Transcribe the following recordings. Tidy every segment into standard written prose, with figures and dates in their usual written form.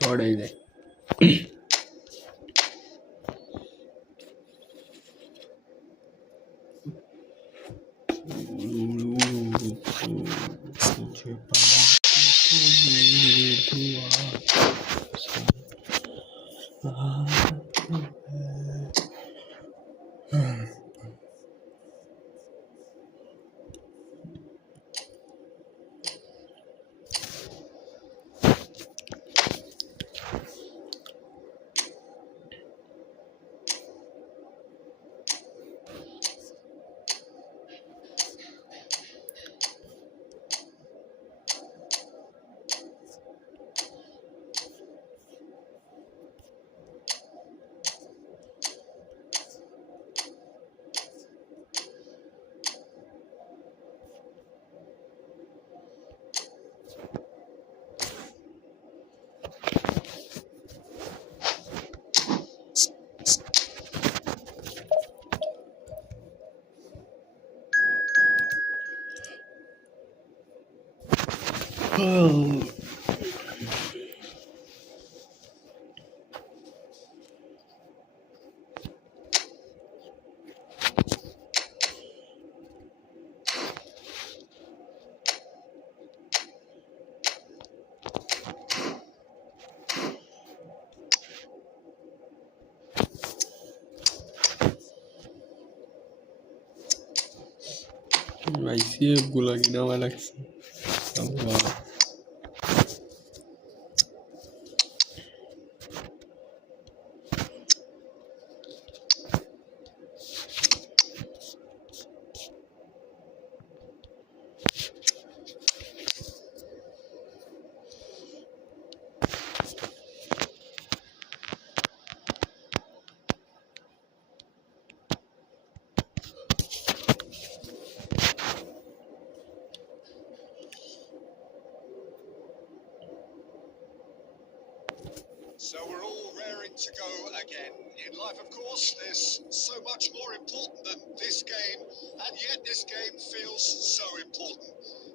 Sorry ಇದೆ. ICF গুলা কিনা লাগছে আল্লাহ So we're all raring to go again. In life, of course, there's so much more important than this game, and yet this game feels so important.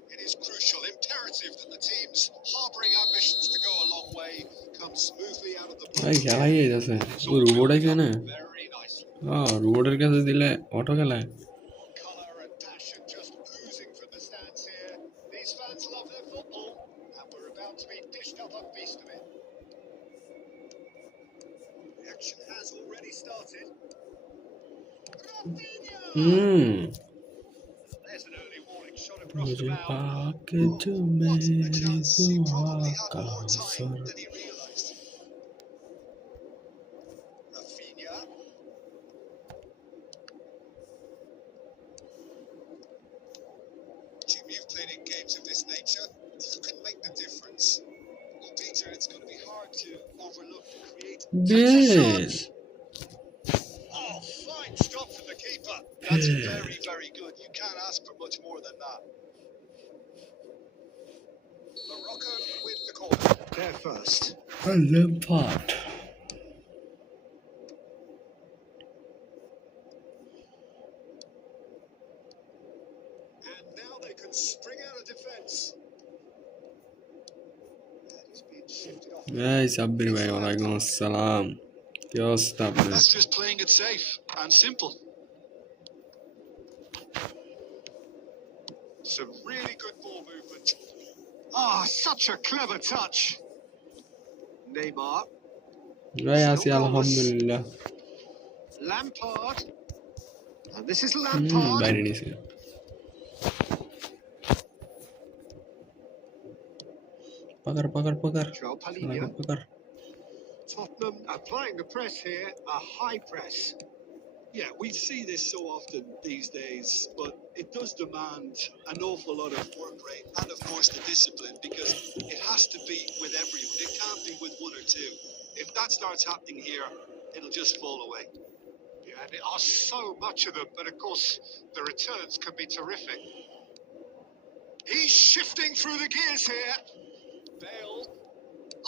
It is crucial, imperative that the teams harbouring ambitions to go a long way come smoothly out of the blocks. ভাই খেলাই যাইতেছে ও road এখানে Very nicely. রোডের কাছে দিলে auto খেলায় Colour and passion just oozing from the stands here. These fans love their football, and we're about to be dished up a feast of it. The action has already started. There's an early warning shot across the bow. What a chance. He probably had more time than he realised. Rafinha. Jim, you've played in games of this nature. Who can make the difference? Well, Peter, it's going to be hard to overlook the creative shots. Oh, fine stop from the keeper. That's very, very good. You can't ask for much more than that. Morocco with the corner. There first. Lampard And now they can spring out of defence. And he's been shifted off. এই সাব্বির ভাই ওয়ালাইকুম আসসালাম কি অবস্থা আপনার That's just playing it safe and simple. Some really good ball movement. Ah, such a clever touch. Neymar. ভাই আছি আলহামদুলিল্লাহ Lampard. And this is Lampard. বাইরে নিছে পাকার Joao Palhinha. পাকার Tottenham applying the press here, a high press. Yeah, we see this so often these days, but it does demand an awful lot of work rate and, of course, the discipline, because it has to be with everyone. It can't be with one or two. If that starts happening here, it'll just fall away. Yeah, and there are so much of them, but of course the returns can be terrific. He's shifting through the gears here. Bale.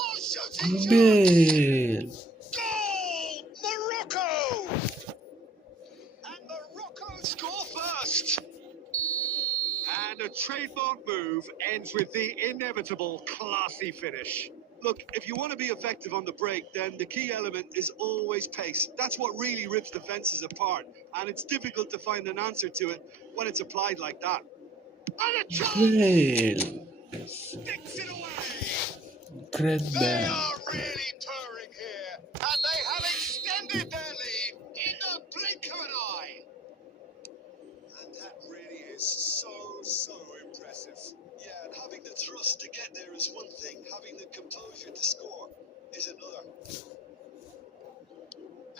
Oh, shooting chance! Bale. Goal! Morocco! And Morocco score first. And a trademark move ends with the inevitable classy finish. Look, if you want to be effective on the break, then the key element is always pace. That's what really rips defenses apart, and it's difficult to find an answer to it when it's applied like that. And a chance Well, sticks it away. great They band. are really purring here, and they have extended their lead in the blink of an eye. And that really is so impressive. Yeah, and having the thrust to get there is one thing. Having the composure to score is another.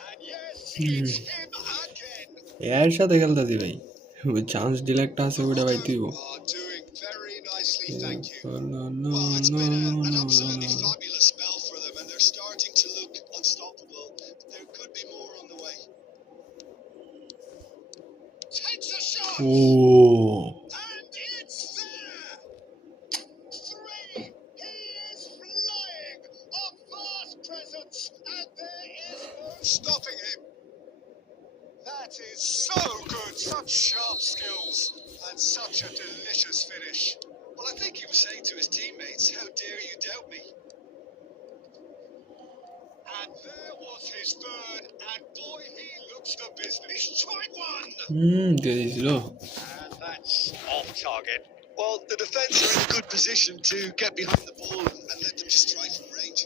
And yes, it's him again. এর সাথে খেলতেছি ভাই ওই chance ডিলেক্টটা আছে ওটা ভাই তুই Morocco are doing very nicely, thank you. Well, it's been an absolutely fabulous spell for them, and they're starting to look unstoppable. There could be more on the way. Takes a shot, O and it's there. Three. He is flying. A vast presence, and there is no stopping him. That is so good. Such sharp skills, and such a delicious finish. Well, I think he was saying to his teammates, how dare you doubt me? And there was his third, and boy, he looks the business. He's tried one, দিয়ে দিয়েছিল and that's off target. Well, the defence are in a good position to get behind the ball and let them strike from range.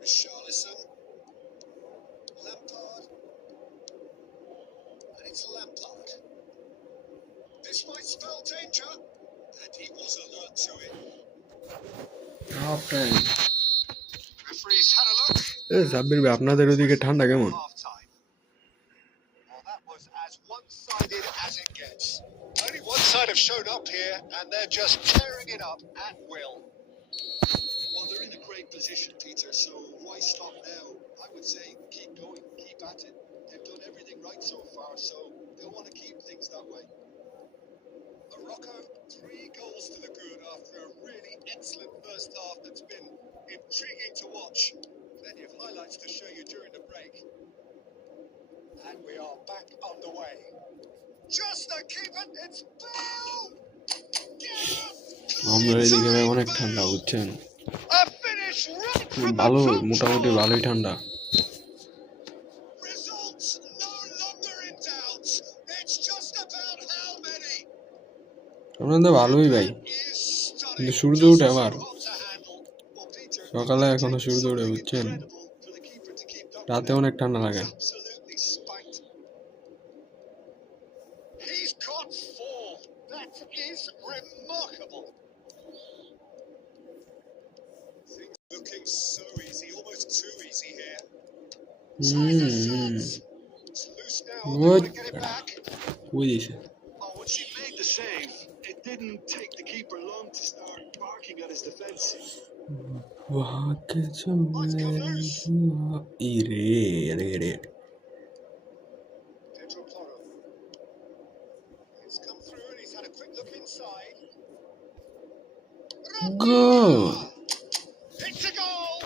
Richarlison, Lampard, and it's Lampard. This might spell danger, and he was alert to it. Half time Referees had a look. এ সাব্বির ভাই আপনাদের ওদিকে ঠান্ডা কেমন Half time. Well, that was as one-sided as it gets. Only one side have shown up here, and they're just tearing it up at will. Well, they're in a great position, Peter, so why stop now? I would say keep going, keep at it. They've done everything right so far, so they'll want to keep things that way. Morocco, 3 goals to the good after a really excellent first half that's been intriguing to watch. Plenty of highlights to show you during the break. And we are back underway. Just a keeper, it's Bale! Yes! আমরা এদিকে ভাই অনেক ঠান্ডা বুঝছেন A finish right from the ভালো top মোটামুটি drawer. ভালোই ঠান্ডা Results no longer in doubt. It's just about how many. আপনাদের ভালোই ভাই Is stunning. কিন্তু সূর্য Just উঠে so আবার hot to handle. Well, Peter, সকালে it এখনো takes সূর্য উঠে something বুঝছেন incredible for the keeper to keep that রাতে one out. অনেক ঠান্ডা লাগে Absolutely spiked. He's got 4. That is remarkable. Things looking so easy, almost too easy here. Tries a shot. It's loose now. They What? want to get it back. ওই দিছে Oh, once he made the save, it didn't take the keeper long to start barking at his defence. ভাগ্যে চলে রে Pedro Porro. He's come through and he's had a quick look inside. Goal It's a goal!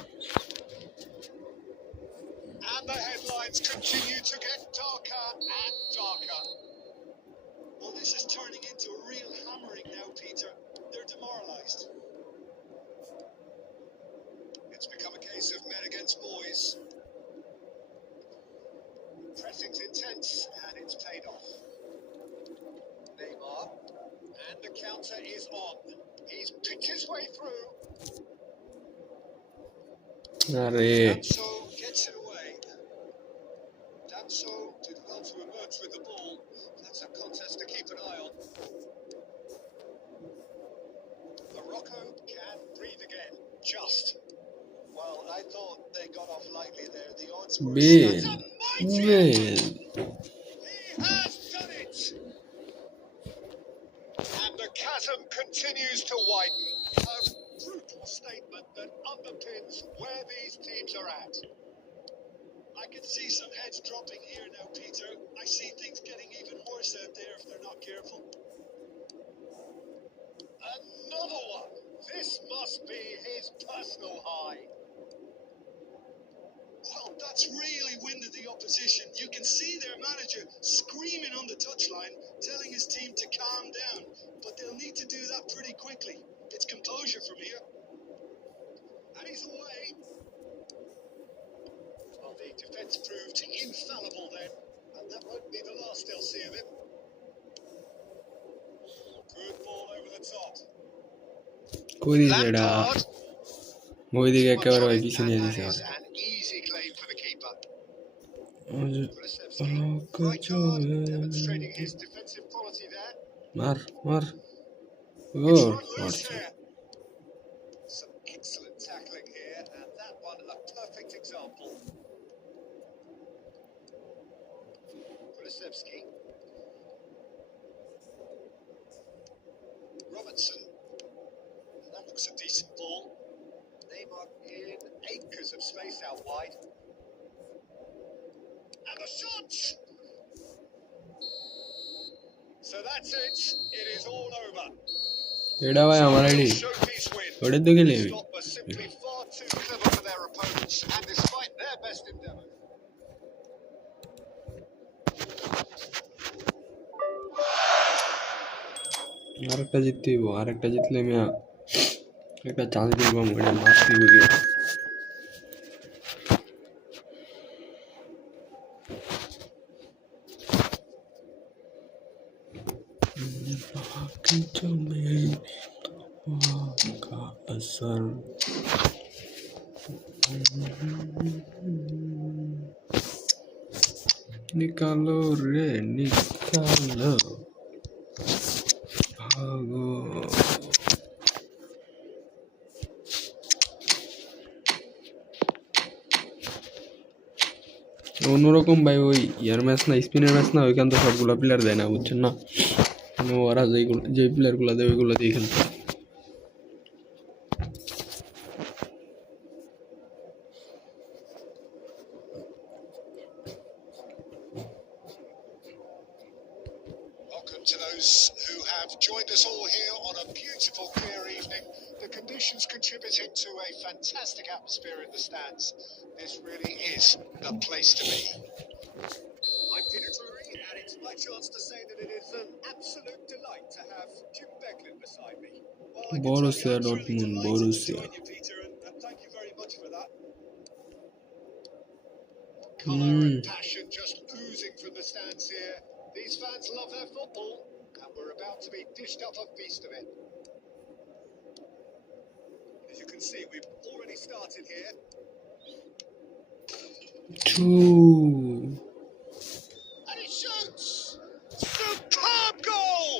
And the headlines continue to get darker and darker. Well, this is turning into a real hammering now, Peter. They're demoralised. It's become a case of men against boys. Pressing's intense and it's paid off. Neymar. And the counter is on. He's picked his way through. আরে Danso gets it away. Danso did well to emerge with the ball. That's a contest to keep an eye on. Morocco can breathe again. Just. Well, I thought they got off lightly there. The odds were bell That's a mighty bell He has done it! And the chasm continues to widen. A brutal statement that underpins where these teams are at. I can see some heads dropping here now, Peter. I see things getting even worse out there if they're not careful. Another one. This must be his personal high. Well, that That's really winded the opposition. You can see their manager screaming on the touchline, telling his team to calm down. But they'll need to do that pretty quickly. It's composure from here. And he's away. Well, the defence proved infallible then, and that won't be the last they'll see of him. Good ball over the top. কই দিছে এটা Lampard. ওইদিকে Much একেবারে on ওই it, পিছনে and নিয়ে that দিছে is আবার an easy claim for the keeper. Kulusevski, মার right guard, demonstrating his defensive quality there. মার It's ও run loose মারছে here. Some excellent tackling here, and that one a perfect example. Kulusevski. Robertson. That looks a decent ball. Neymar in acres of space out wide. And the shot! So that's it. It is all over. এটা ভাই আমার ID Showpiece win. ওটা তো গেলে আমি Scott were simply far too clever for their opponents, and despite their best endeavours. আরেকটা জিততে হইব আরেকটা জিতলে আমি একটা চান্স দিব ওটা মারতে হইব का असर निकालो रे निकालो भागो অন্যরকম ভাই ওই ইয়ার ম্যাচ না স্পিনের ম্যাচ না ওইখান তো সবগুলো প্লেয়ার দেয় না বুঝছেন না মানে ওরা যে প্লেয়ারগুলো দেয় ওইগুলো দিয়ে খেলতে Welcome to those who have joined us all here on a beautiful, clear evening. The conditions contributing to a fantastic atmosphere in the stands. This really is the place to be. I'm Peter Drury, and it's my chance to say that it is an absolute delight to have Jim Beglin beside me. Well, I can tell you, Borussia I'm truly Dortmund delighted to Borussia join you, Peter, and thank you very much for that. Colour and passion just oozing from the stands here. These fans love their football, and we're about to be dished up a feast of it. As you can see, we've already started here. And he shoots! Superb goal!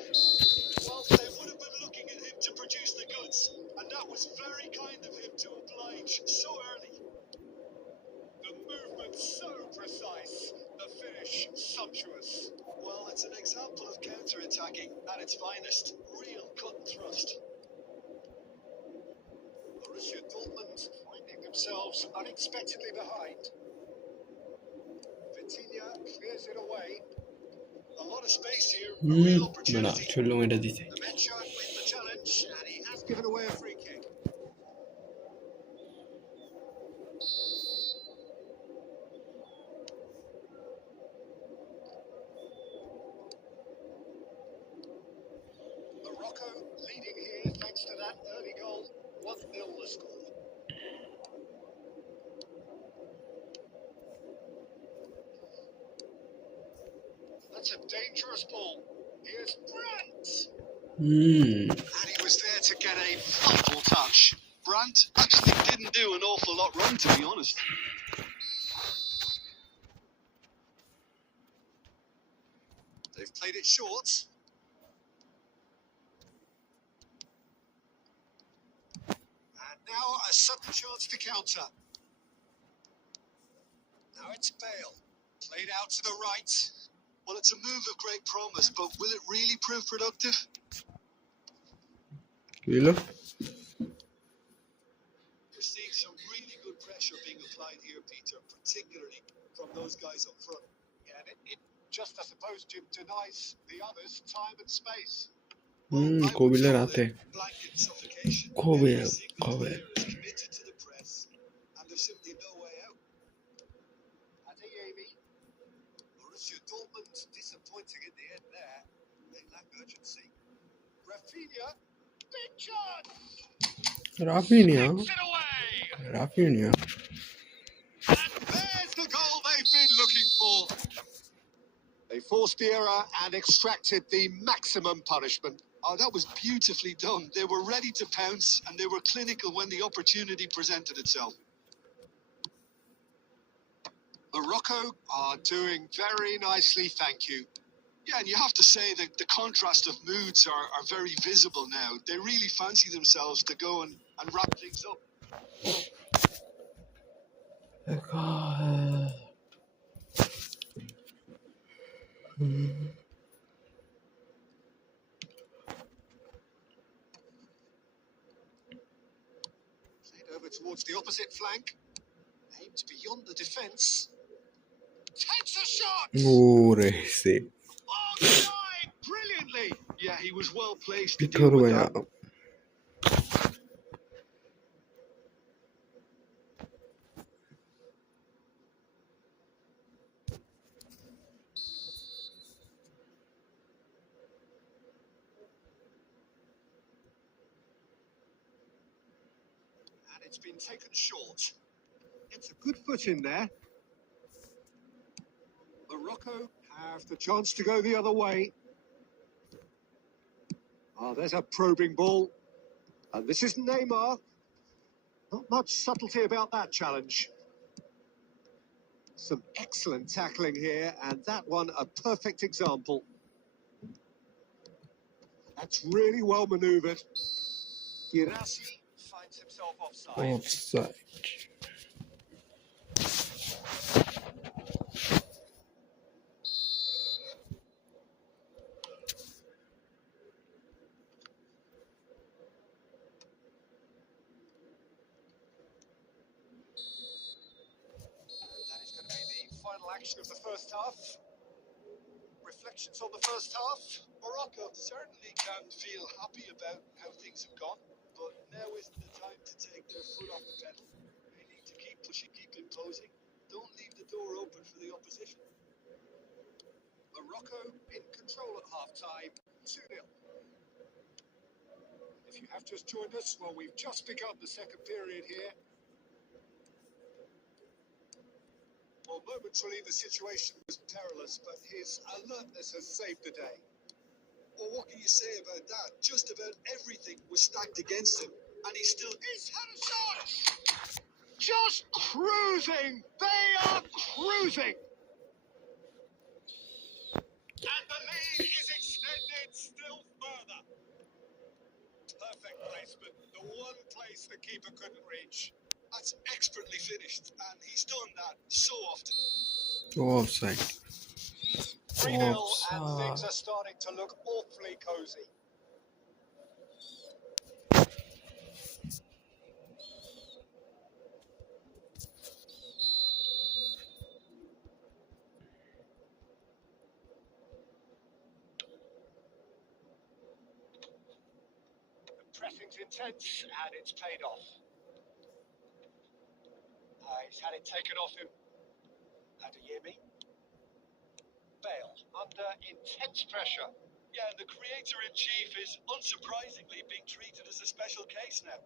Well, they would have been looking at him to produce the goods, and that was very kind of him to oblige so early. The movement so precise, the finish sumptuous. Well, it's an example of counter-attacking at its finest. Real cut and thrust. Borussia Dortmund finding themselves unexpectedly behind. Vitinha clears it away. A lot of space here, a real বড়া opportunity. ছোট মেয়েটা দিছে The Metro win the challenge, and he has given away a free kick. Morocco leading here thanks to that early goal. 1-0 the score. That's a dangerous ball. Here's Brandt. And he was there to get a vital touch. Brandt actually didn't do an awful lot wrong, to be honest. They've played it short. And now a sudden chance to counter. Now it's Bale. Played out to the right. Well, it's a move of great promise, but will it really prove productive? বুঝলো We're seeing some really good pressure being applied here, Peter, particularly from those guys up front. Yeah, and it just, I suppose, Jim, denies the others time and space. কবিলের হাতে Blanket suffocation. কবে Every single কবে player is committed to the press, and there's simply no way out. Hakimi. Borussia Dortmund disappointing in the end there. They lack urgency. Rafinha, big chance. Rafinha. Sticks it away. Rafinha. And there's the goal they've been looking for. They forced the error and extracted the maximum punishment. Oh, that was beautifully done. They were ready to pounce and they were clinical when the opportunity presented itself. Morocco are doing very nicely, thank you. Yeah, and you have to say that the contrast of moods are very visible now. They really fancy themselves to go and wrap things up. Played over towards the opposite flank. Aimed beyond the defence. Takes a shot! Ese. Onside! Brilliantly! Yeah, he was well placed to deal with that. And it's been taken short. It's a good foot in there. Morocco have the chance to go the other way. Oh, there's a probing ball. And this is Neymar. Not much subtlety about that challenge. Some excellent tackling here, and that one a perfect example. That's really well manoeuvred. Girassi finds himself offside. Offside. That is going to be the final action of the first half. Reflections on the first half. Morocco certainly can feel happy about how things have gone, but now isn't the time to take their foot off the pedal. They need to keep pushing, keep imposing. Don't leave the door open for the opposition. Morocco in control at half-time, 2-0. If you have just joined us, well, we've just begun the second period here. Well, momentarily the situation was perilous, but his alertness has saved the day. Well, what can you say about that? Just about everything was stacked against him, and he's had a shot! Just cruising! They are cruising! And the lead is extended still further. Perfect placement, the one place the keeper couldn't reach. That's expertly finished, and he's done that so often. Offside. 3-0, and things are starting to look awfully cosy. The pressing's intense, and it's paid off. He's had it taken off him. Adeyemi. Bale under intense pressure. Yeah, and the creator-in-chief is unsurprisingly being treated as a special case now.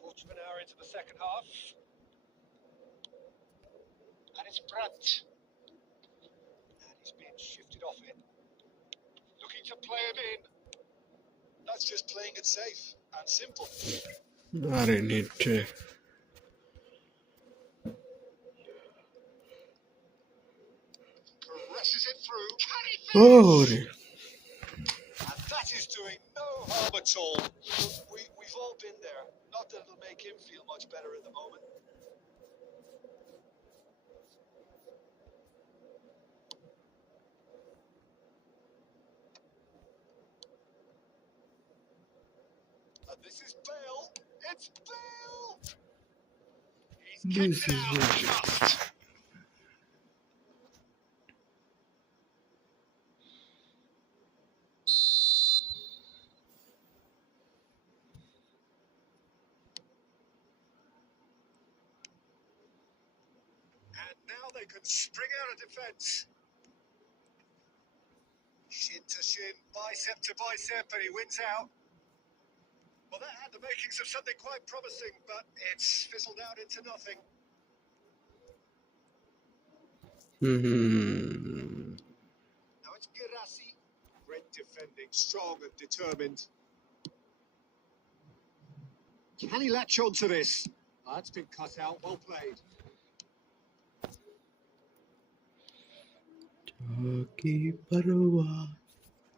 Quarter of an hour into the second half. And it's Brandt. And he's being shifted off it. Looking to play him in. That's just playing it safe and simple. Arenete. Presses it through. Can he Oh, finish? And that is doing no harm at all. We've all been there. Not that it'll make him feel much better at the moment. And this is Bale. It's Bale. this He's kicked it out just. And now they can string out a defence. Shin to shin, bicep to bicep, and he wins out. Well, that had the makings of something quite promising, but it's fizzled out into nothing. Now it's Girassi. Great defending, strong and determined. Can he latch on to this? That's been cut out, well played.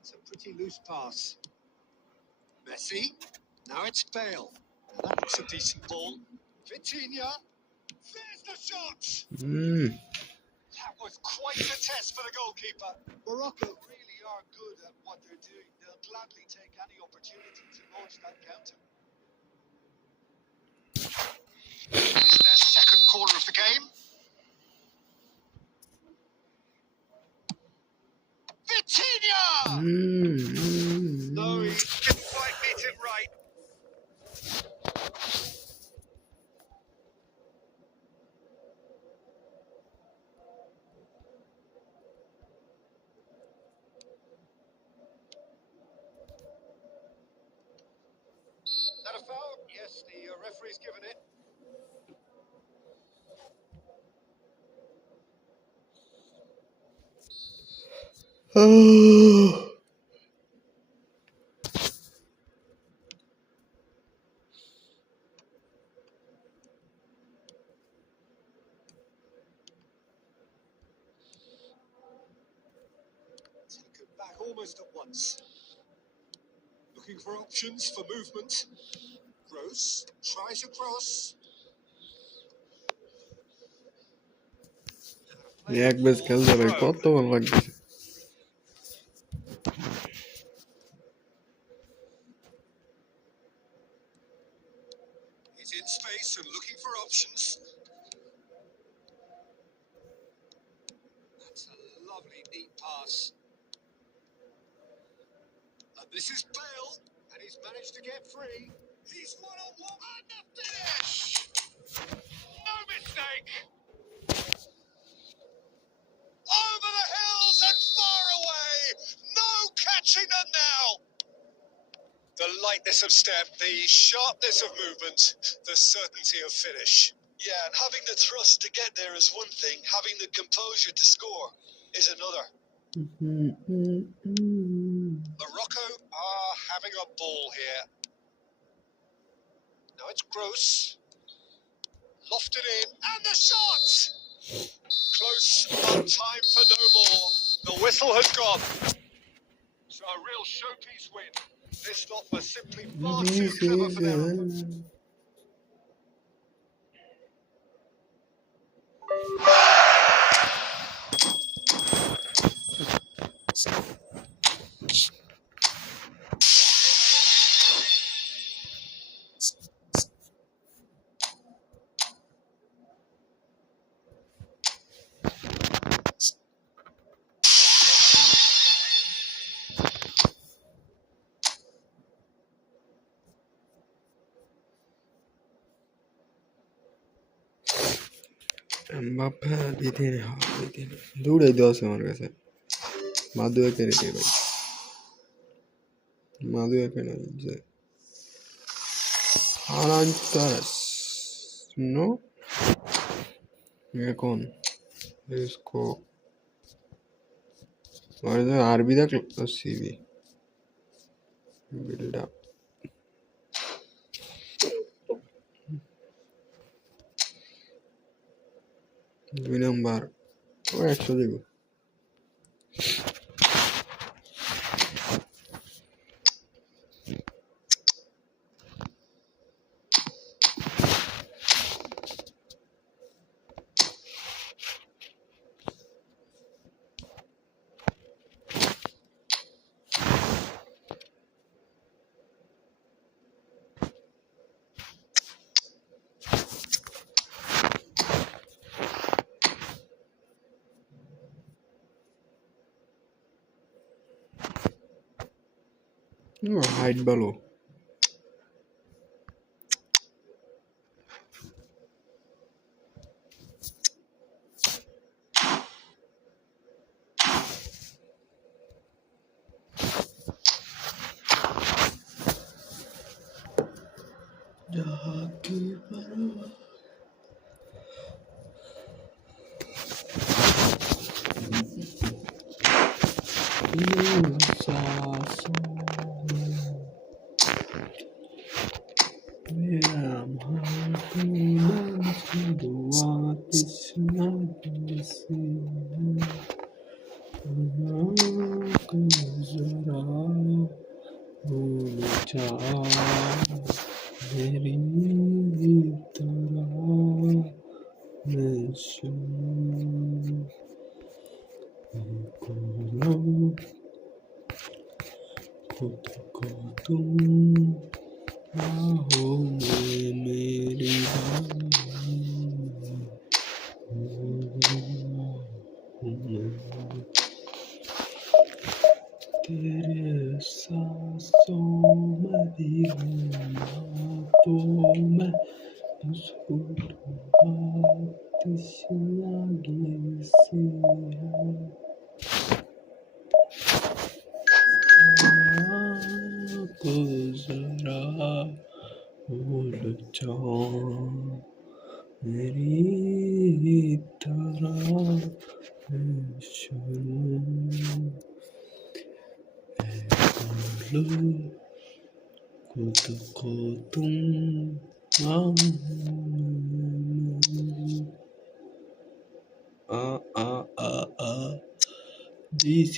It's a pretty loose pass. Messi. Now it's Bale. Now that looks a decent ball. Vitinha. There's the shot. That was quite a test for the goalkeeper. Morocco really are good at what they're doing. They'll gladly take any opportunity to launch that counter. It's their second corner of the game. Vitinha! No, he didn't quite meet it right. That a foul? Yes, the referee's given it. Taken back almost at once. Looking for options for movement. Gross tries a cross. এক বেশ খেলতে ভাই কত ভালো লাগছে He's in space and looking for options. That's a lovely neat pass. And this is Bale, and he's managed to get free. He's one-on-one and the finish! No mistake! Over the hills and far away! No catching them now! The lightness of step, the sharpness of movement, the certainty of finish. Yeah, and having the thrust to get there is one thing. Having the composure to score is another. Morocco are having a ball here. Now it's Gross. Lofted in, and the shot! Close, but time for no more. The whistle has gone. So a real showpiece win. This lot was simply far too clever for their opponent. Bappa দিতে দৌড়াই দেওয়া আছে আমার কাছে মাদু একে রেখে ভাই মাদু একে না যে Arantaras no এখন इसको और इधर आरबी तक सीवी बिल्ड अप দুই নাম্বার ও 100 দেব হাইট ভালো This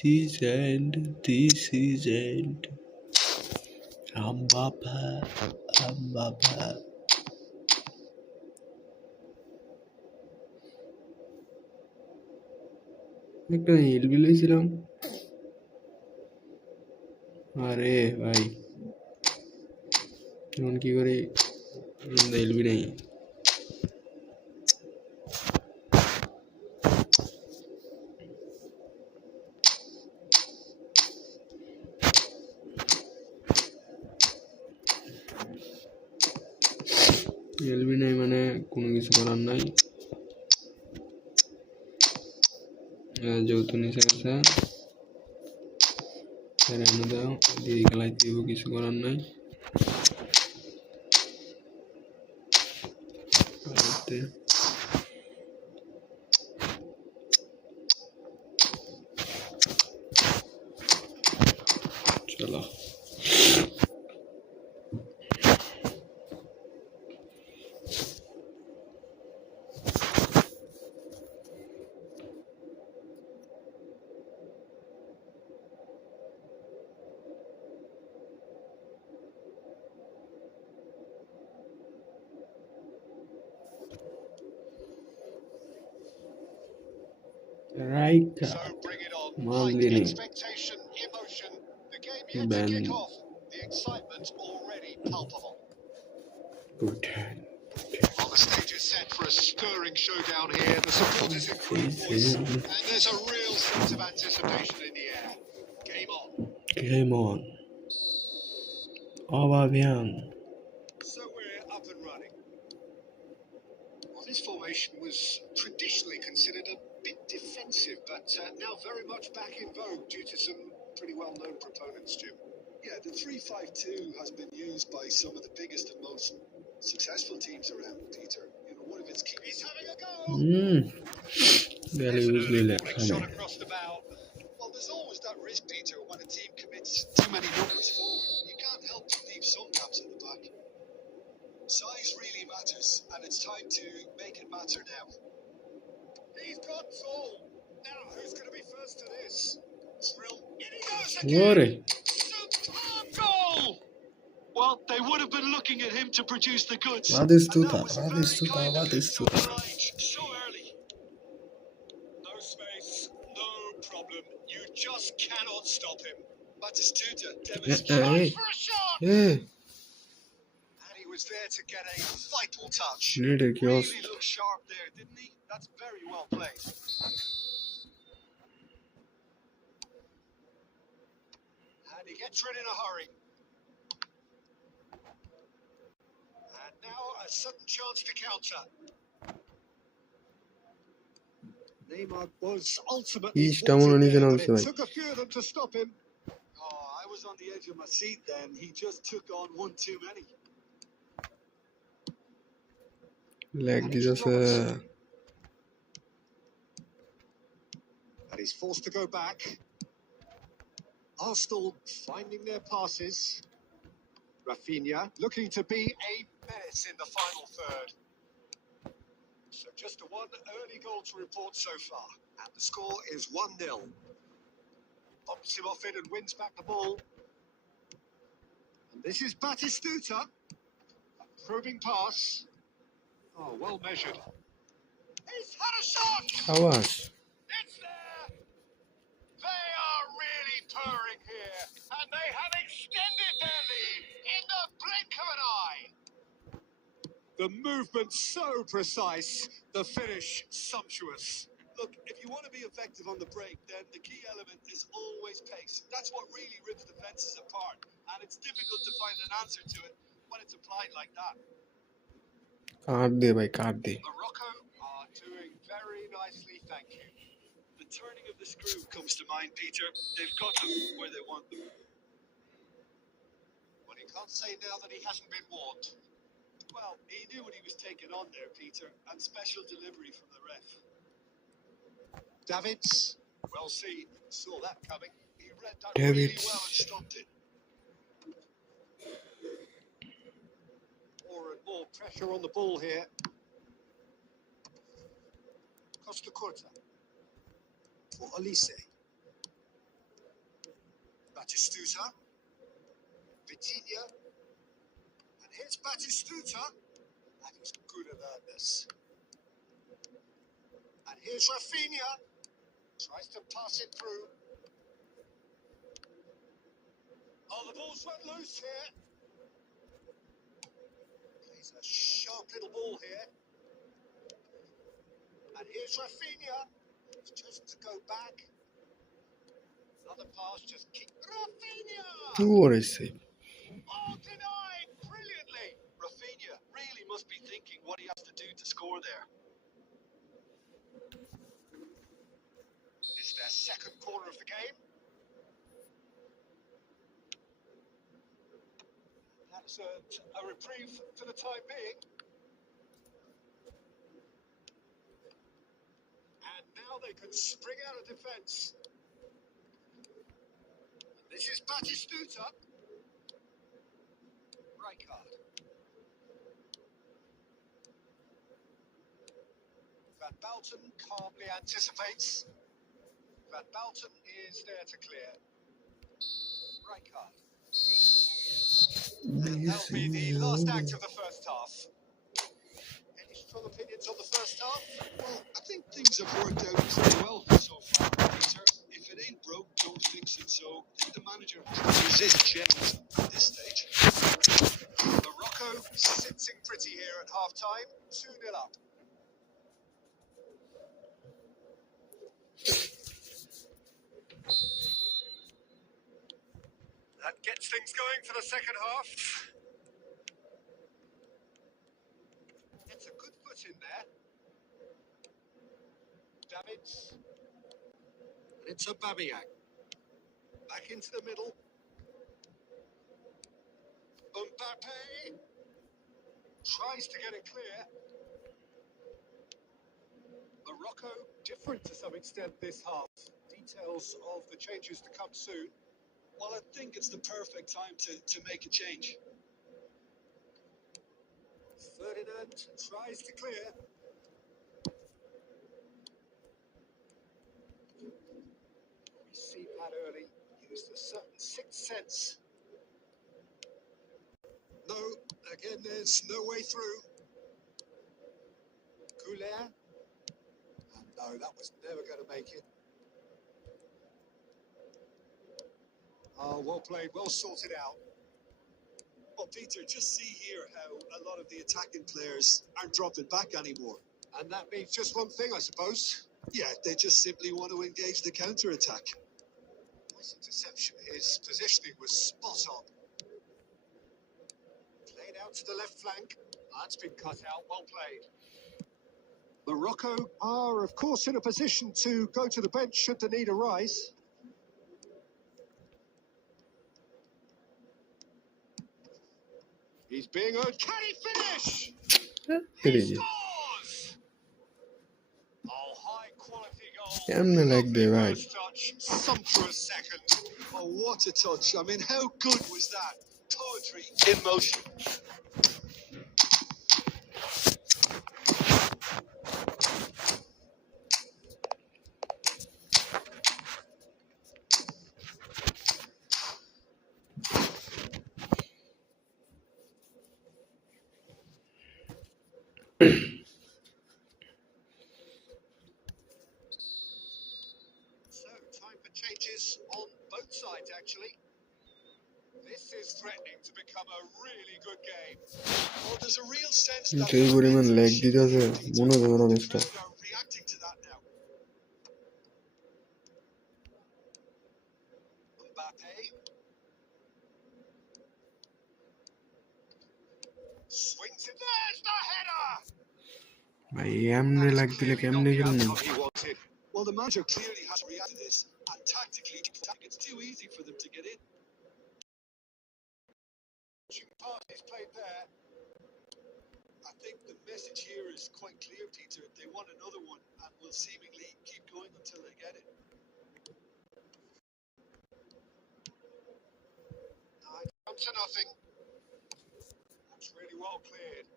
is end. This is end. I'm Baba. একটা হিল বিলেছিলাম। আরে ভাই এখন কি করে এলবি নাই। এলবি নাই মানে কোনো কিছু করার নাই। যেহেতু নিচে গেছে এনে দাও, দিয়ে খেলাইতে দিব, কিছু করার নাই। চলো Raika So bring it on. Maldini Expectation, emotion. The game yet to kick off. The excitement already palpable. Good hand. Well, the stage is set for a stirring showdown here. The supporters in great voice, and there's a real sense of anticipation in the air. Game on. Game on. Bien. So we're up and running. Well, this formation was traditionally considered a bit defensive, but now very much back in vogue due to some pretty well-known proponents, Jim. Yeah, the 3-5-2 has been used by some of the biggest and most successful teams around, Peter. You know, one of its key. He's having a go. Very easily Shot across the bow. Well, there's always that risk, Peter, when a team commits too many numbers forward. You can't help but leave some gaps at the back. Size really matters, and it's time to make it matter now. He's got full. Now, who's going to be first to this? Drill. In he goes What? again. Superb goal. Well, they would have been looking at him to produce the goods. What is And Tuta? that was What very is Tuta? kind of What him is to Tuta? oblige so early. No space, no problem. You just cannot stop him. Batistuta Hey. demonstrates For a shot. Hey. And he was there to get a vital touch. Needed kiosk. really looked sharp there, didn't he? That's very well played. And he gets rid in a hurry. And now a sudden chance to counter. Neymar was ultimately He's down on his own but it side. took a few of them to stop him. Oh, I was on the edge of my seat then. He just took on one too many. Lag দিতেছে। And he's forced to go back. Arsenal finding their passes. Rafinha looking to be a menace in the final third. So just one early goal to report so far. And the score is 1-0. Pops him off it and wins back the ball. And this is Batistuta. A probing pass. Oh, well measured. He's had a shot! আওয়াজ It's there! They are really purring here. And they have extended their lead in the blink of an eye. The movement so precise, the finish sumptuous. Look, if you want to be effective on the break, then the key element is always pace. That's what really rips defenses apart, and it's difficult to find an answer to it when it's applied like that. কাট দে ভাই, কাট দে। Morocco are doing very nicely, thank you. The turning of the screw comes to mind, Peter. They've got them where they want them. Well, you can't say now that he hasn't been warned. Well, he knew what he was taking on there, Peter, and special delivery from the ref. Davids, well seen, saw that coming. He read that Davids. Really well and stopped it. More and more pressure on the ball here. Costa Curta. For Olise. Batistuta. Vitinha. And here's Batistuta. That is good alertness. And here's Rafinha. Tries to pass it through. Oh, the ball's run loose here. Plays a sharp little ball here. And here's Rafinha. It's just to go back. Another pass, just kick. Rafinha! What is it? Oh, denied brilliantly. Rafinha really must be thinking what he has to do to score there. It's their second corner of the game. That's a reprieve for the time being. And now they can spring out of defence. This is Batistuta. Right card. Van Balten calmly anticipates. Van Balten is there to clear. Right card. And that'll be the last act of the first half. Any strong opinions on the first half? Well, I think things have worked out pretty well so far, Peter. If it ain't broke, don't fix it. So I think the manager can resist change at this stage. Morocco sitting pretty here at half-time, 2-0 up. That gets things going for the second half. It's a good foot in there. Davids. And it's a Babiak. Back into the middle. Mbappe tries to get it clear. Morocco different to some extent this half. Details of the changes to come soon. Well, I think it's the perfect time to make a change. Ferdinand tries to clear. We see Pat early used a certain sixth sense. No, again, there's no way through. Goulet. And no, that was never going to make it. Oh, well played, well sorted out. Well, Peter, just see here how a lot of the attacking players aren't dropping back anymore. And that means just one thing, I suppose. Yeah, they just simply want to engage the counter-attack. Nice interception. His positioning was spot on. Played out to the left flank. That's been cut out, well played. Morocco are, of course, in a position to go to the bench should the need arise. He's being heard. Can he finish? Did He he? scores! Oh, high quality goal. কেমনে লাগ দে ভাই First touch, sumptuous second. Oh, what a touch. I mean, how good was that? Poetry in motion. So, time for changes on both sides, actually. This is threatening to become a really good game. Well, there's a real sense that যেই পরিমাণ momentum lag is দিতেছে shifting into মনে Peter. হয় না The ম্যাচটা crowd are reacting to that now. Mbappe. Swings it, there's the header! ভাই এমনে লাগ দিলে কেমনে খেলবো What he wanted. Well, the manager clearly has reacted to this, and tactically, it's too easy for them to get in. Part is played there. I think the message here is quite clear, Peter. They want another one and will seemingly keep going until they get it. No, it's come to nothing. That's really well cleared.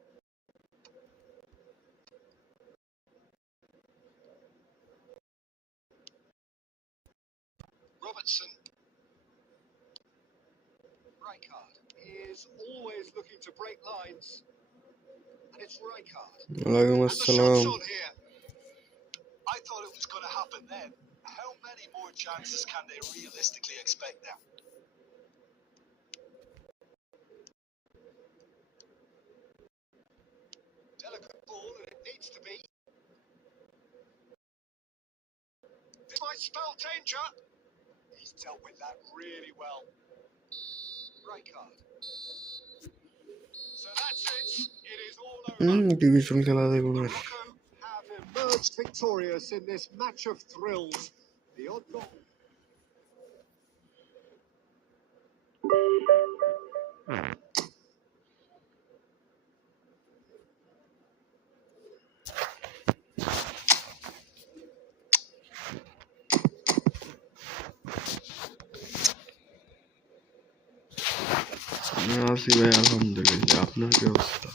Robertson. Rijkaard is always looking to break lines. And it's Rijkaard. ওয়ালাইকুম And the shot's আসসালাম on here. I thought it was going to happen then. How many more chances can they realistically expect now? Delicate ball, and it needs to be. This might spell danger. He's dealt with that really well. Rijkaard. So that's it. It is all over. Division খেলা দেখুন আর Morocco have emerged victorious in this match of thrills. The odd goal. আছি ভাই আলহামদুলিল্লাহ আপনার কি অবস্থা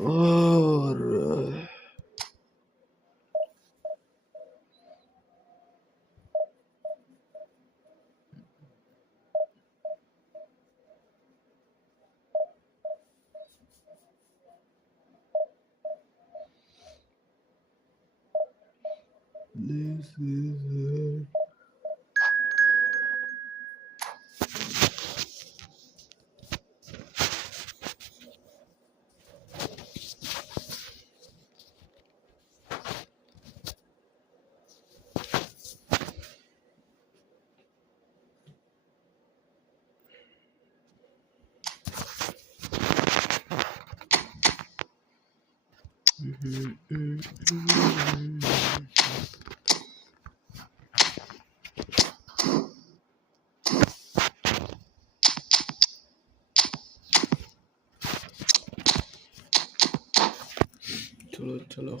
और this is it. चलो चलो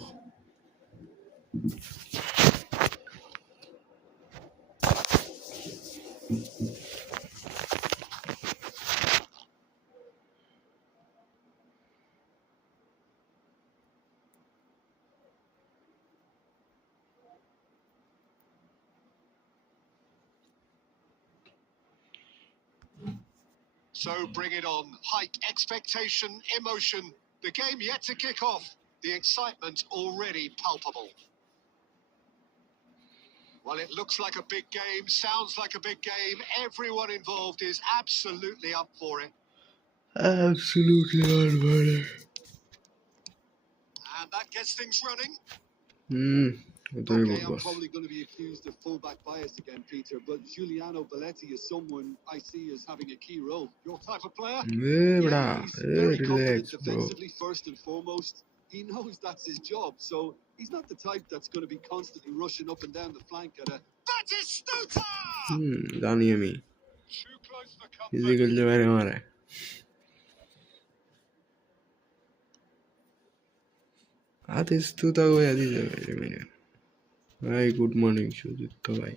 So bring it on. Hike expectation, emotion. The game yet to kick off. The excitement already palpable. Well, it looks like a big game, sounds like a big game. Everyone involved is absolutely up for it. absolutely unfair. And that gets things running. Okay, I'm probably going to be accused of fullback bias again, Peter, but Giuliano Belletti is someone I see as having a key role. Your type of player? Yeah, he's very confident Relax, bro. defensively, first and foremost. He knows that's his job, so he's not the type that's going to be constantly rushing up and down the flank at a... Batistuta! জানি আমি Too close for easy comfort. করলে বাইরে মারে আতিস তু তো হয়ে দিতে পারে মেরে ভাই গুড মর্নিং সুজিত ভাই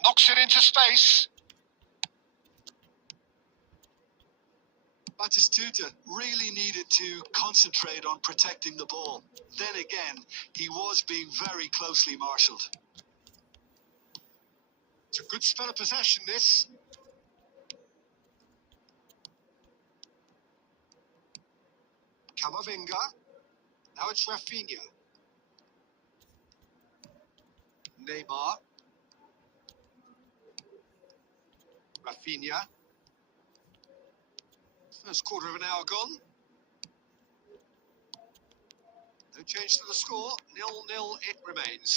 Knocks it into space. Batistuta really needed to concentrate on protecting the ball. Then again, he was being very closely marshalled. It's a good spell of possession, this. Camavinga. Now it's Rafinha. Neymar. Rafinha. First quarter of an hour gone. No change to the score. 0-0 it remains.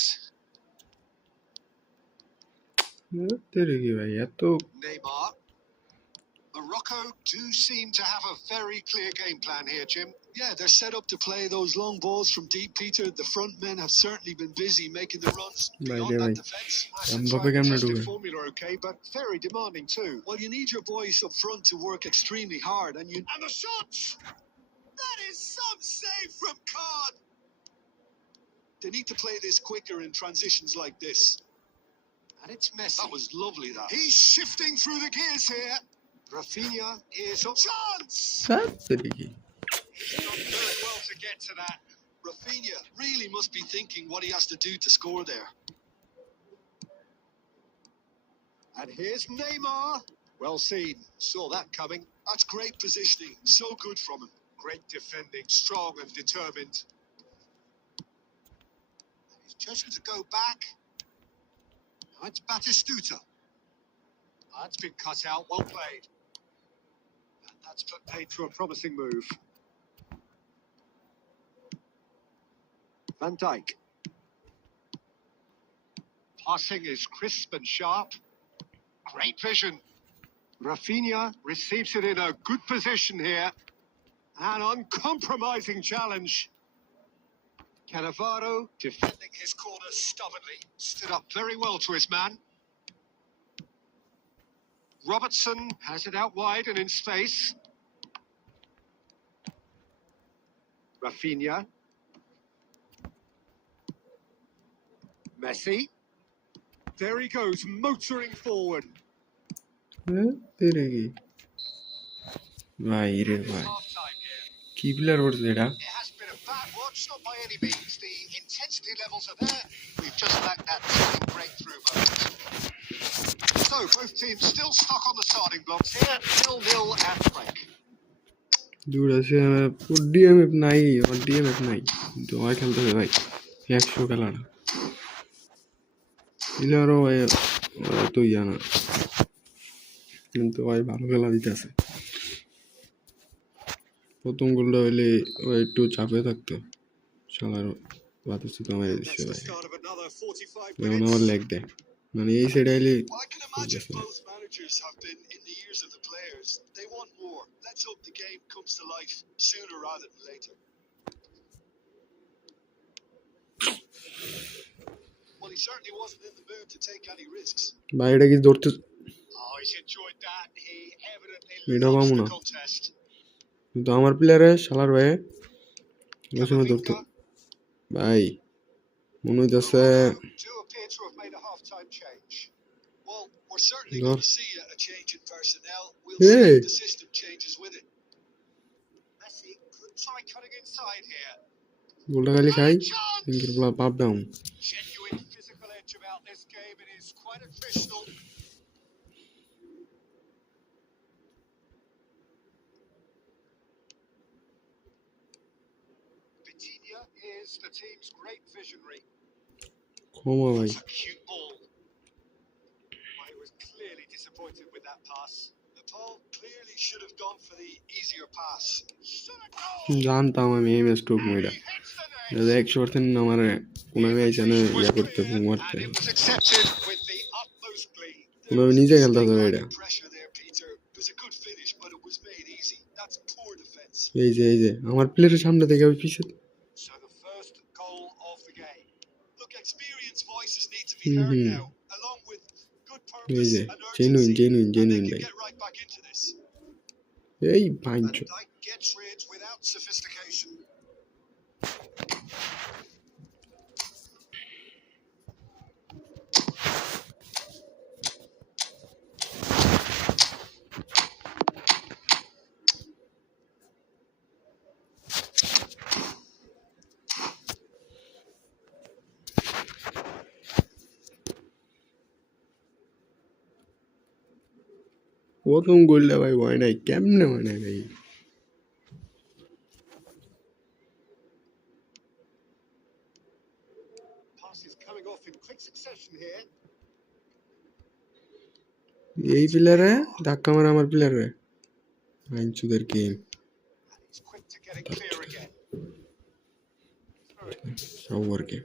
তেরে কি ভাই এত Neymar. Morocco do seem to have a very clear game plan here, Jim. Yeah, they're set up to play those long balls from deep, Peter. The front men have certainly been busy making the runs beyond that defence. Mbappe কেমনে ঢুকে Formula okay, but very demanding too. Well, you need your boys up front to work extremely hard, and the shots! That is some save from Card. they need to play this quicker in transitions like this. And it's Messi. That was lovely, that. He's shifting through the gears here. Rafinha is a chance. তেরে কি He's done very well to get to that. Rafinha really must be thinking what he has to do to score there. And here's Neymar. Well seen. Saw that coming. That's great positioning. So good from him. Great defending. Strong and determined. He's chosen to go back. Now it's Batistuta. That's been cut out. Well played. And that's put paid to a promising move. Van Dijk. Passing is crisp and sharp. Great vision. Rafinha receives it in a good position here. An uncompromising challenge. Cannavaro defending his corner stubbornly. Stood up very well to his man. Robertson has it out wide and in space. Rafinha. Messi. There he goes, motoring forward. তেরে কি ভাই রে ভাই Half-time here. কি player করছে এটা It has been a bad watch, not by any means. The intensity levels are there. We've just lacked that breakthrough moment. So, both teams still stuck on the starting blocks here. 0-0 at the break. দুটো আছে DMF নাই আমার DMF নাই কিন্তু হয় খেলতে হবে ভাই 100 খেলাটা প্লেয়ারও তো ইয়া না কিন্তু ভাই ভালো খেলা দিতেছে প্রথম গোলটা হইলে ও একটু চাপে থাকতো শালার বাতাস তো আমার দিচ্ছে ভাই যেমন আমার লেগ দেয় মানে এই সাইডে আইলে Well, I can imagine both managers have been in the ears of the players. They want more. Let's hope the game comes to life sooner rather than later. Well, he certainly wasn't in the mood to take any risks. ভাই এটা কি ধরতে Oh, he's enjoyed that. He evidently এটা loves পাবো the না contest. কিন্তু আমার প্লেয়ারে শালার ভাই ওই সময় ধরতে ভাই মনে হইতেছে Do appear to have made a half-time change. Well, we're certainly going to see a change in personnel. We'll Hey. see if the system changes with it. Messi could try cutting inside here. গোলটা খালি খাই thank you পাপ down Genuine physical edge about this game. It is quite attritional. Vitinha is the team's great visionary. ক্ষমা ভাই It's a cute ball. Well, he was clearly disappointed with that pass. Paul clearly should have gone for the easier pass. Should have gone. জানতাম আমি এই match টুক মেয়েটা He hits the net. 100% আমার কোনো আইসানে ইয়া করতে মারতে And it was accepted with the utmost glee. কোনো নিজে খেলতে হবে এটা Pressure there, Peter. It was a good finish, but it was made easy. That's poor defense. এই যে আমার প্লেয়ারের সামনে থেকে আমি পিছিয়ে So the first goal of the game. Look, experienced voices need to be heard now, along with good এই purpose যে and genuine urgency. Genuine And they genuine can ভাই get right back into this. এই punch Van Dijk gets rid without sophistication. প্রথম গোলটা ভাই হয় নাই কেমনে হয় নাই ভাই Pass is coming off in quick succession here. এই প্লেয়ারে ধাক্কা মারা আমার প্লেয়ারে আইনচুদের game And he's quick to get it clear again. সাওয়ার game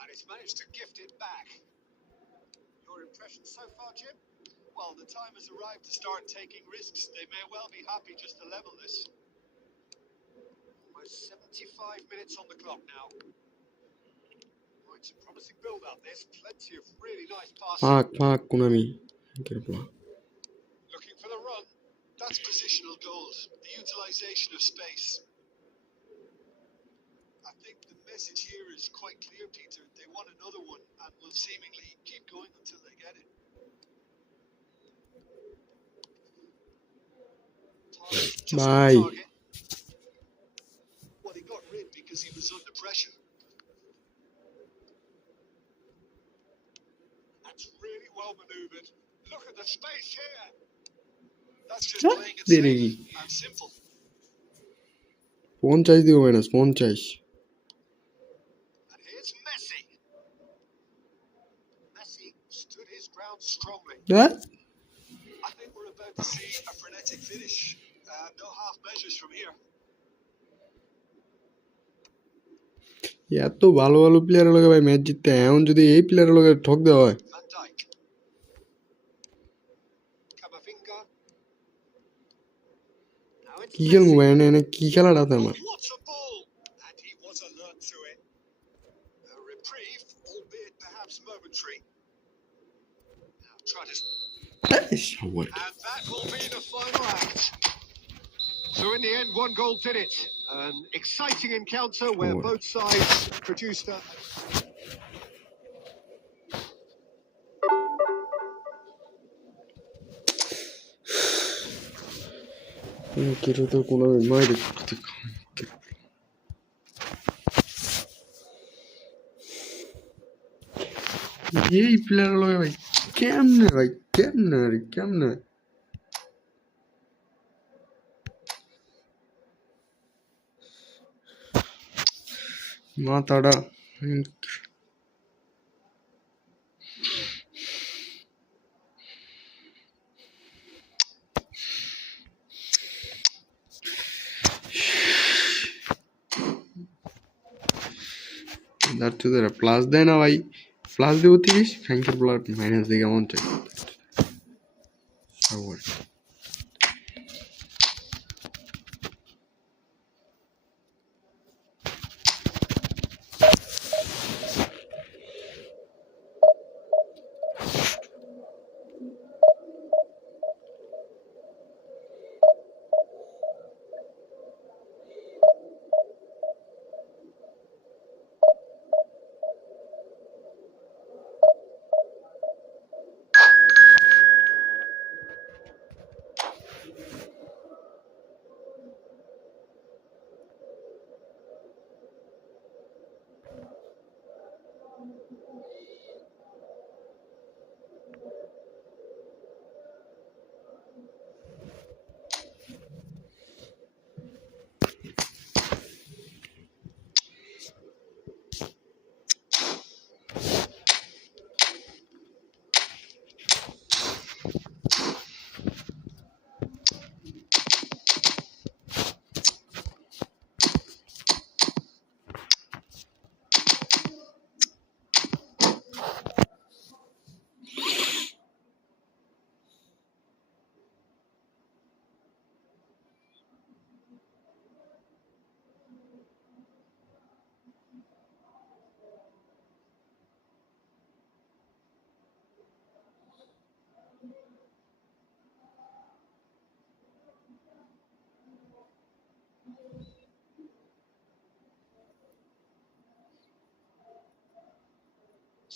And he's managed to gift it back. Your impression so far, Jim? Well, the time has arrived to start taking risks. They may well be happy just to level this. Almost 75 minutes on the clock now. Oh, it's a promising build-up. There's plenty of really nice passing. ফাক Konami Looking for the run. That's positional gold, the utilization of space. I think the message here is quite clear, Peter. They want another one and will seemingly keep going until they get it. Just on Bye. target. Well, he got rid because he was under pressure. That's really well manoeuvred. Look at the space here. That's just Huh? playing it Did safe he? and simple. 50 দিব minus 50 And here's Messi. Messi stood his ground strongly. হ্যাঁ I think we're about to see a frenetic finish. No half measures from here. এত ভালো ভালো প্লেয়ারের লগে ভাই match জিততে এখন যদি এই প্লেয়ারের লগে ঠক দেওয়া হয় Van Dijk. Camavinga. Now it's কি খেলবো Messi. ভাই এনে কি খেলাটা আছে আমার What a ball! And he was alert to it. A reprieve, albeit perhaps momentary. Now try to... shower And that will be the final act. So in the end, one goal did it. An exciting encounter where Four. both sides produced a... তো কোনো মায়ের এই player লগে ভাই কেমনে মাথাটা plus দেয় না ভাই, প্লাস দেবো 30, ফ্র্যাঙ্কের ব্লাড মাইনাস দিয়ে কেমন চাই।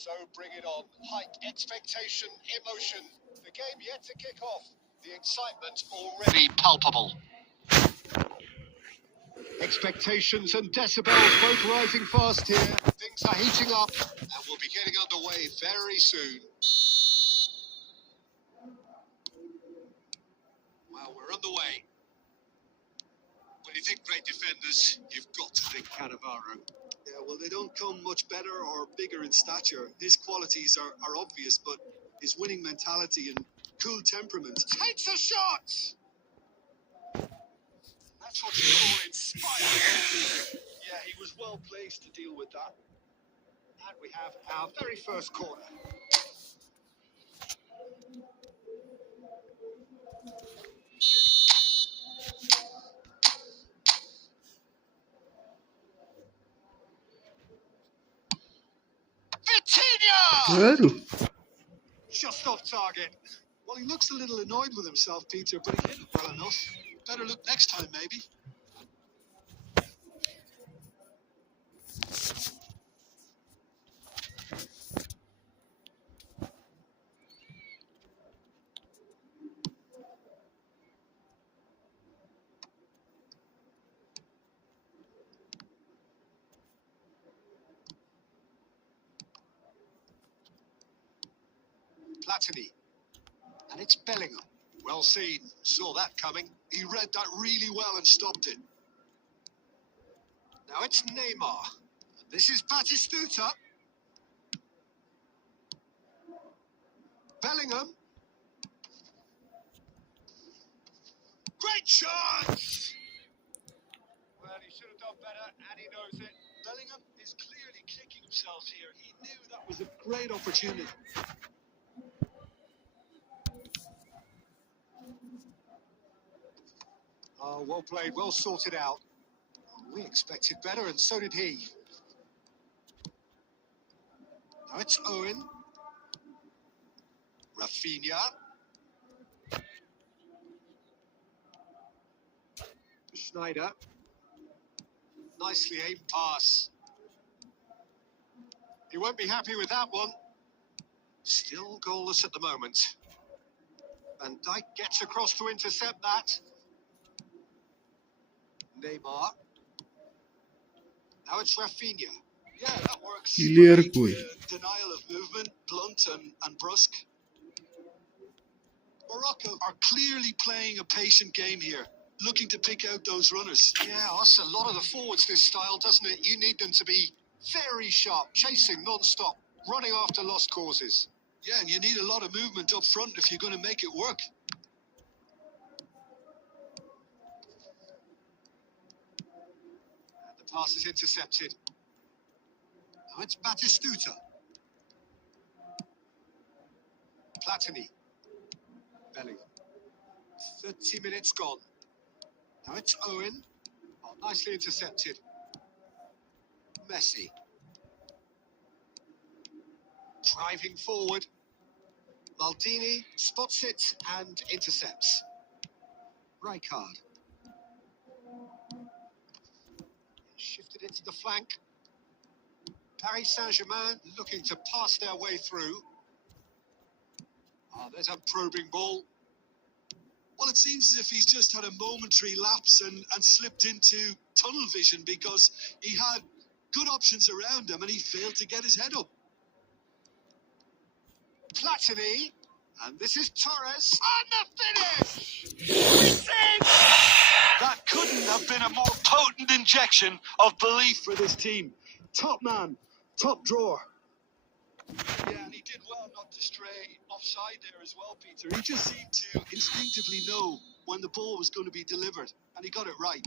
So bring it on. Height, expectation, emotion. The game yet to kick off. The excitement already palpable. Expectations and decibels both rising fast here. Things are heating up and we'll be getting underway very soon. Well, we're underway. When you think great defenders, you've got to think Cannavaro. Yeah, well, they don't come much better or bigger in stature. His qualities are obvious, but his winning mentality and cool temperament. Takes a shot! That's what you call inspired. Yeah, he was well placed to deal with that. And we have our very first corner. Claro. Just off target. Well, he looks a little annoyed with himself, Peter, but he hit it well enough. Better look next time, maybe. Platini. And it's Bellingham. Well seen. Saw that coming. He read that really well and stopped it. Now it's Neymar. And this is Batistuta. Bellingham. Great chance! Well, he should have done better, and he knows it. Bellingham is clearly kicking himself here. He knew that was a great opportunity. Oh, well played, well sorted out. We expected better, and so did he. Now it's Owen. Rafinha. Schneider. Nicely aimed pass. He won't be happy with that one. Still goalless at the moment. Van Dijk gets across to intercept that. Neymar. Now it's Rafinha. Yeah, that works. Clear Great, koi. denial of movement, blunt and brusque. Morocco are clearly playing a patient game here, looking to pick out those runners. Yeah, that's a lot of the forwards, this style, doesn't it? You need them to be very sharp, chasing non-stop, running after lost causes. Yeah, and you need a lot of movement up front if you're going to make it work. And the pass is intercepted. Now it's Batistuta. Platini. Bellingham. 30 minutes gone. Now it's Owen. Oh, nicely intercepted. Messi. Driving forward. Maldini spots it and intercepts. Rijkaard. Shifted it to the flank. Paris Saint-Germain looking to pass their way through. Oh, there's a probing ball. Well, it seems as if he's just had a momentary lapse and slipped into tunnel vision because he had good options around him and he failed to get his head up. Platini. And this is Torres. And the finish! That couldn't have been a more potent injection of belief for this team. Top man, top drawer. Yeah, and he did well not to stray offside there as well, Peter. He just seemed to instinctively know when the ball was going to be delivered, and he got it right.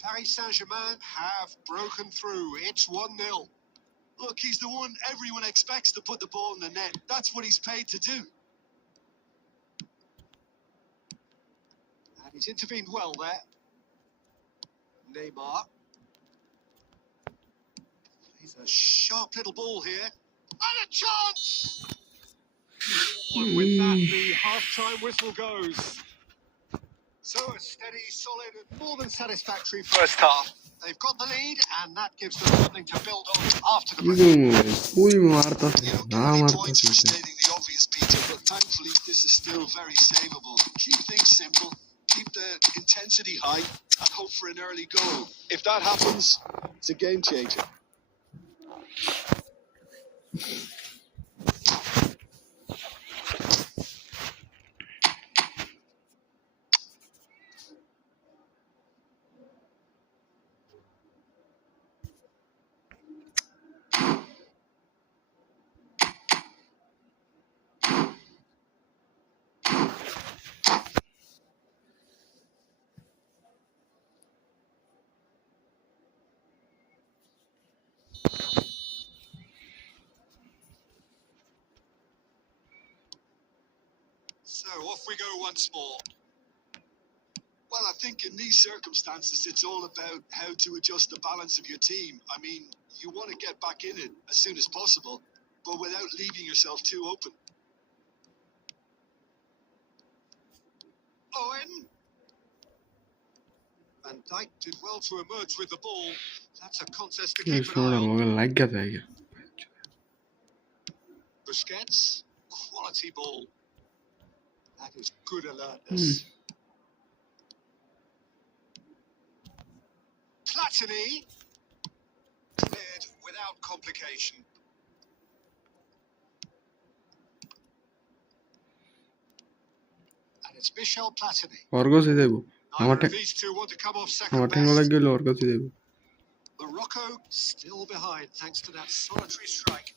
Paris Saint-Germain have broken through. It's 1-0. Look, he's the one everyone expects to put the ball in the net. That's what he's paid to do. And he's intervened well there. Neymar. He's a sharp little ball here. And a chance! And with that, the half-time whistle goes. So a steady, solid, and more than satisfactory first half. They've got the lead, and that gives them something to build on after the break. Koi martase You don't na get any points for martase stating the obvious, Peter, but thankfully this is still very savable. Keep things simple, keep the intensity high, and hope for an early goal. If that happens, it's a game changer. So off we go once more. Well, I think in these circumstances, it's all about how to adjust the balance of your team. I mean, you want to get back in it as soon as possible, but without leaving yourself too open. Owen. Van Dijk did well to emerge with the ball. That's a contest to keep an छोड़ eye on. मगर लग गया था क्या Busquets. Quality ball. That is good alertness. Platini. Cleared without complication. And it's Michel Platini. और को से देबो Neither of these two want to come off second हमारे टीम लग best. गया और को से देबो Morocco still behind thanks to that solitary strike.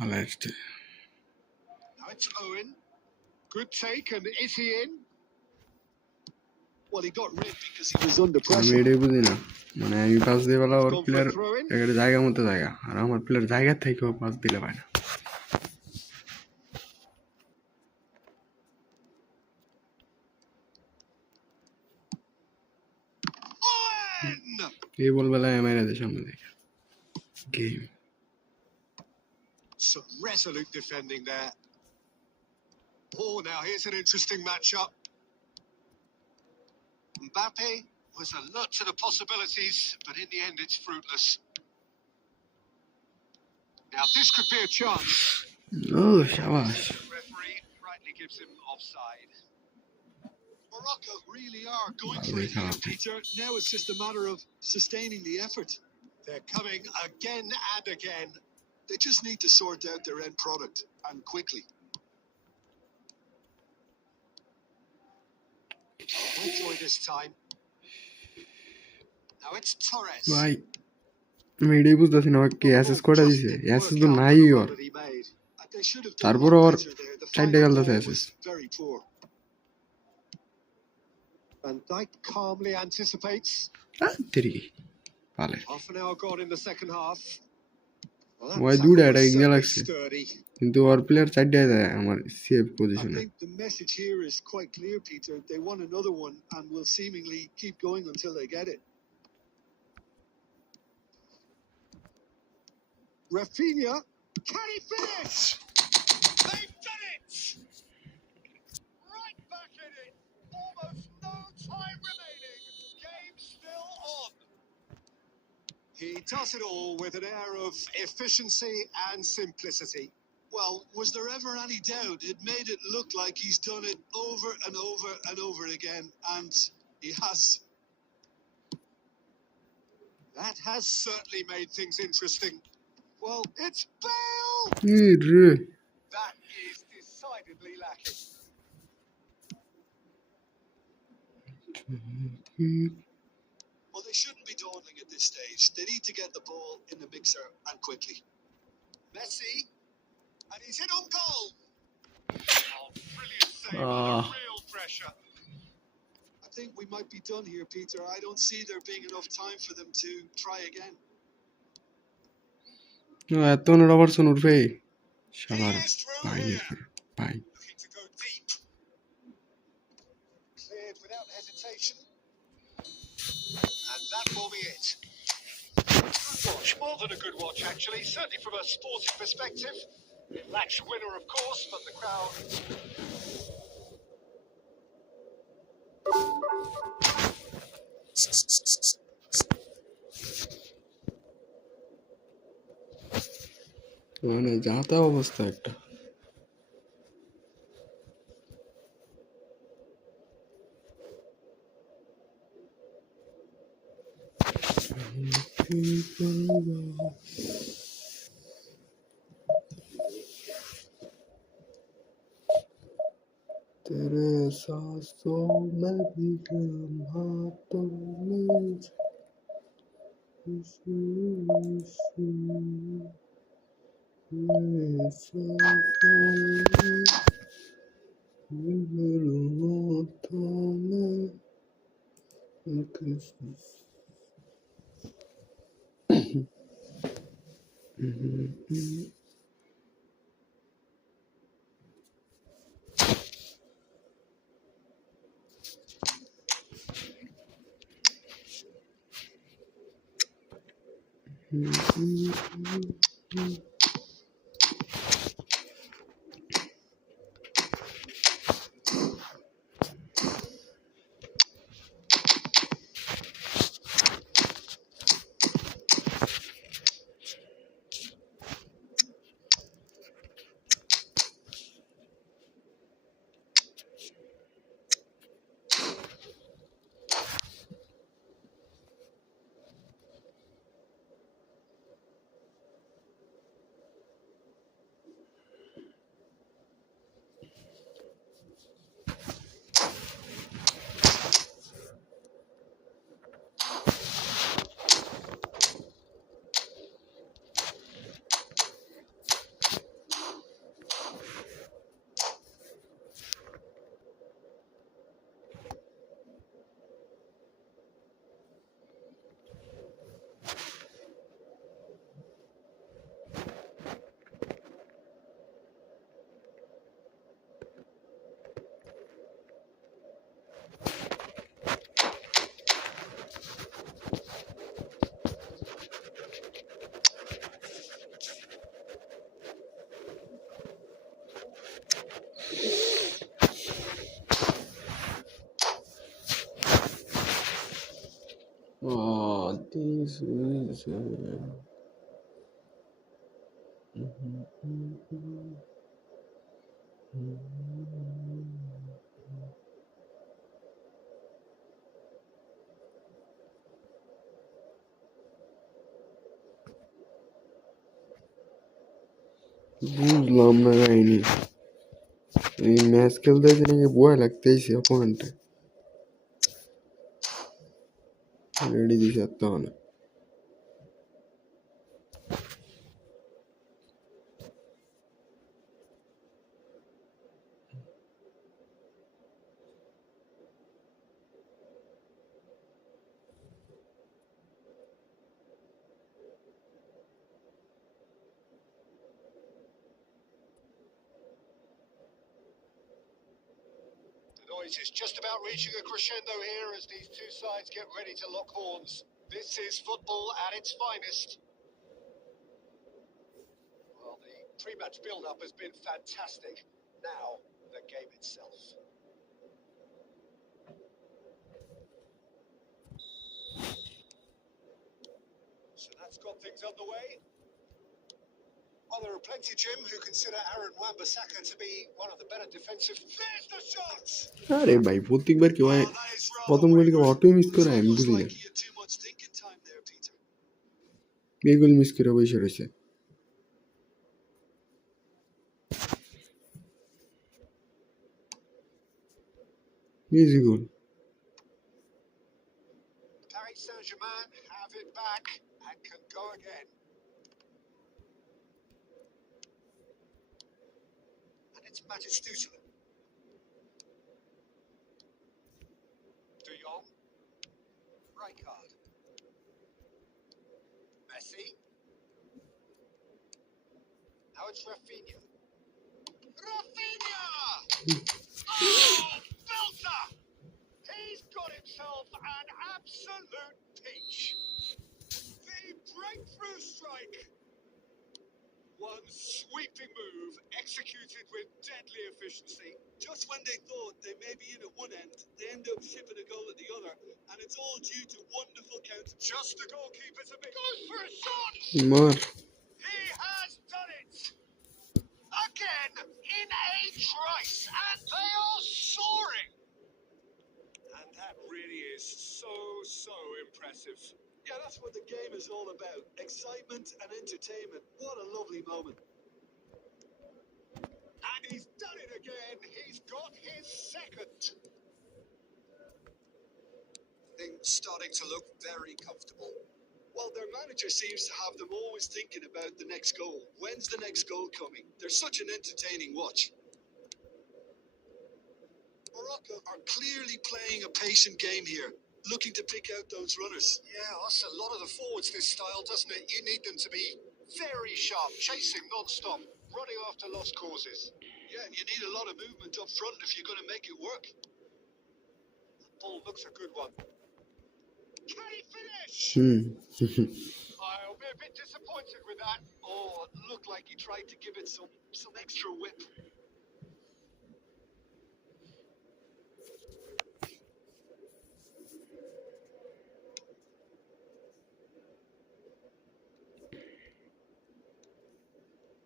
वाला है Now it's Owen. Good take, and is he in? Well, he got rid because he was under আমি pressure. এটাই বুঝি না মানে আমি পাস দিয়ে বলা ওর Gone for player a throw in. একটা জায়গা মতো জায়গা আর আমার প্লেয়ার জায়গা থেকেও পাস দিলে পায় না Owen! এই বল বেলায় মেরে দে সামনে দেখে game Some resolute defending there. Oh, now here's an interesting matchup. Mbappe was alert to the possibilities, but in the end it's fruitless. Now this could be a chance. Oh, shabash. The referee rightly gives him offside. Morocco really are going for it here, Peter. Now it's just a matter of sustaining the effort. They're coming again and again. They just need to sort out their end product, and quickly. We'll joy this time. Now it's Torres. ভাই আমি এটাই বুঝতেছি না কে assess করে দিছে অ্যাসেস তো নাই ওর And they should have done a তারপর lot ওর better there. The চারটে final খেলতেছে ball assess was very poor. Van Dijk calmly anticipates. তেরি পালে Half an hour gone in the second half. Well, that ওই tackle দুইটা was এটা ইঞ্জা certainly লাগছে sturdy. কিন্তু ওর প্লেয়ার চারটে দেয় আমার সেভ I পজিশনে think the message here is quite clear, Peter. They want another one and will seemingly keep going until they get it. Rafinha, can he finish? They've done it! Right back in it. Almost no time remaining. Game still on. He does it all with an air of efficiency and simplicity. Well, was there ever any doubt? It made it look like he's done it over and over and over again, and he has. That has certainly made things interesting. Well, it's Bale! That is decidedly lacking. Well, they shouldn't be dawdling at this stage. They need to get the ball in the mixer and quickly. Messi, and he's hit on goal. Oh, brilliant save under real pressure. I think we might be done here, Peter. I don't see there being enough time for them to try again. এত Robertson উঠবে শালার He is through ভাই here. ভাই Looking to go deep. Cleared without hesitation. And that will be it. Good watch, more than a good watch actually, certainly from a sporting perspective. It lacks winner of course, but the crowd... মানে যাতা অবস্থা একটা तेरे सांसों में भी गम हाथों में मेरे सांसों में मेरे हाथों में Oh, this is. বুঝলাম না কাহিনি এই ম্যাচ খেলতে এসে নাকি ভয় লাগতেইছে অপোনেন্টে রেডি দিছে আর তো না The noise is just about reaching a crescendo here as these two sides get ready to lock horns. This is football at its finest. Well, the pre-match build-up has been fantastic. Now, the game itself. So that's got things underway. Oh, there are plenty, Jim, who consider Aaron Wan-Bissaka to be one of the better defensive. There's the shot! আরে ভাই প্রত্যেকবার কেউ Oh, that is প্রথম rather গোল কেউ auto miss করে আমি Looks বুঝি না like he had too much thinking time there, Peter. এই গোল মিস করে বসে রয়েছে easy goal Paris Saint-Germain have it back and can go again. And it's Matic Tuchel. De Jong. Rijkaard. Messi. Now it's Rafinha. Rafinha! Oh, belter! He's got himself an absolute peach. The breakthrough strike. One sweeping move executed with deadly efficiency. Just when they thought they may be in at one end, they end up shipping a goal at the other, and it's all due to wonderful counter. Just the goalkeeper to be. Goes for a shot! মার He has done it! Again in a trice, and they are soaring! And that really is so impressive. Yeah, that's what the game is all about. Excitement and entertainment. What a lovely moment. And he's done it again. He's got his second. Things starting to look very comfortable. Well, their manager seems to have them always thinking about the next goal. When's the next goal coming? They're such an entertaining watch. Morocco are clearly playing a patient game here, looking to pick out those runners. Yeah, that's a lot of the forwards, this style, doesn't it? You need them to be very sharp, chasing non-stop, running after lost causes. Yeah, and you need a lot of movement up front if you're going to make it work. That ball looks a good one. Can he finish? I'll be a bit disappointed with that. Oh, it looked like he tried to give it some extra whip.